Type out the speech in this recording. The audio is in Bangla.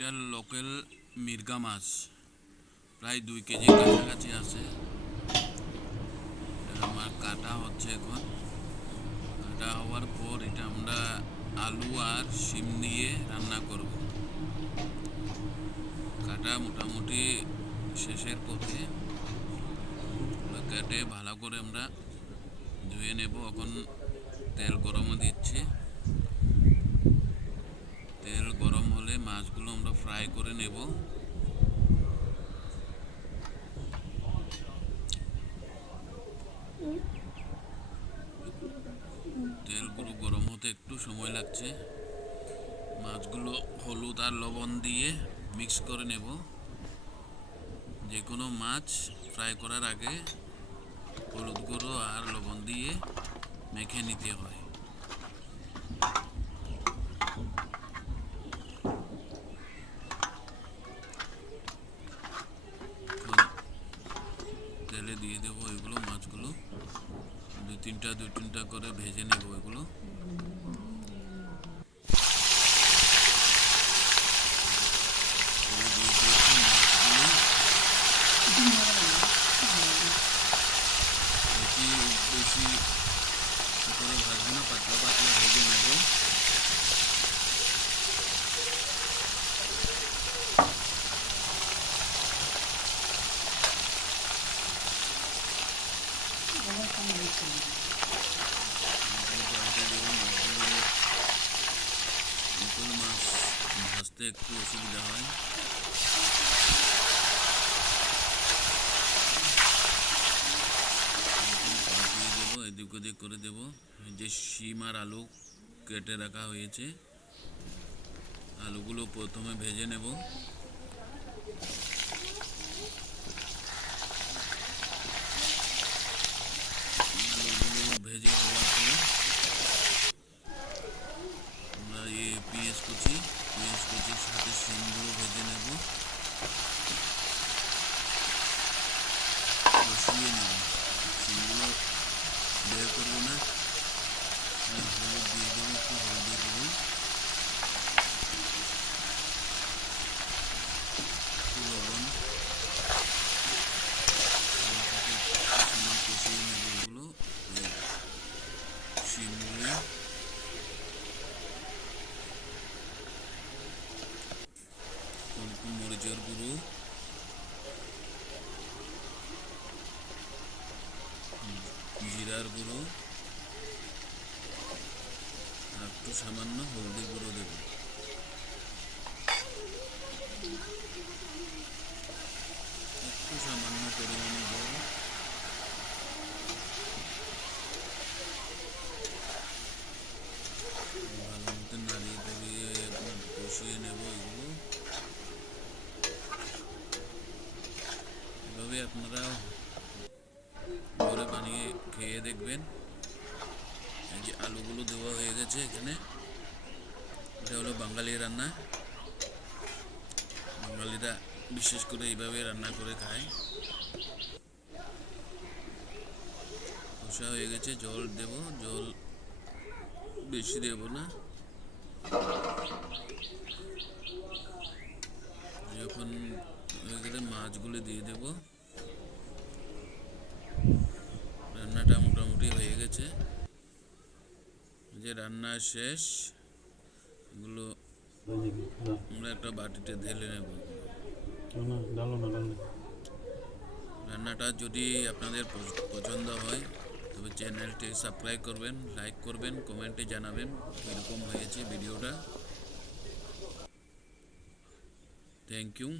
এটা লোকাল মির্গা মাছ, প্রায় 2 কেজি কাছাকাছি আছে। এটা আমার কাটা হচ্ছে এখন। কাটা হওয়ার পর এটা আমরা আলু আর শিম দিয়ে রান্না করব। কাটা মোটামুটি শেষের পথে, কেটে ভালো করে আমরা ধুয়ে নেব। এখন তেল গরমও দিচ্ছি। তেল গরম হলে মাছগুলো আমরা ফ্রাই করে নেব। তেলগুলো গরম হতে একটু সময় লাগছে। মাছগুলো হলুদ আর লবণ দিয়ে মিক্স করে নেব। যে কোনো মাছ ফ্রাই করার আগে হলুদ গুঁড়ো আর লবণ দিয়ে মেখে নিতে হয়। তেলে দিয়ে দেবো এগুলো, মাছগুলো দুই তিনটা করে ভেজে নেব এগুলো। বেশি করে ভাজবো না, পাতলা পাতলা ভেজে নেব। মাছ ভাজতে একটু অসুবিধা হয়। এদিক ওদিক করে দেব। যে শিম আর আলু কেটে রাখা হয়েছে, আলুগুলো প্রথমে ভেজে নেব। আলুগুলো ভেজে হওয়ার পরে আমরা পেঁয়াজ কুচির সাথে শিমগুলো ভেজে নেব, কষিয়ে নেব। শিমগুলো বের করবো না, হলুদ দিয়ে দেবো, একটু হলদি দেবো, একটু লবণ, কষিয়ে নেব এগুলো। শিমগুলো অল্প মরিচের গুঁড়ো, জিরার গুঁড়ো আর একটু সামান্য হলদি গুঁড়ো দেব। একটু সামান্য পরিমাণে জল। ভালো মতো নাড়িয়ে চাড়িয়ে কষিয়ে নেব এগুলো। এভাবে আপনারা ঘরে বানিয়ে খেয়ে দেখবেন। এই যে আলুগুলো দেওয়া হয়ে গেছে এখানে। এটা হলো বাঙালি রান্না। বাঙালিরা বিশেষ করে এইভাবে রান্না করে খায়। কষা হয়ে গেছে, জল দেব। জল বেশি দেব না। যখন হয়ে গেলে মাছগুলো দিয়ে দেব। রান্নাটা মোটামুটি হয়ে গেছে। যে রান্না শেষ, এগুলো আমরা একটা বাটিতে ঢেলে নেব। রান্নাটা যদি আপনাদের পছন্দ হয় তবে চ্যানেলটি সাবস্ক্রাইব করবেন, লাইক করবেন, কমেন্টে জানাবেন কীরকম হয়েছে ভিডিওটা। Thank you.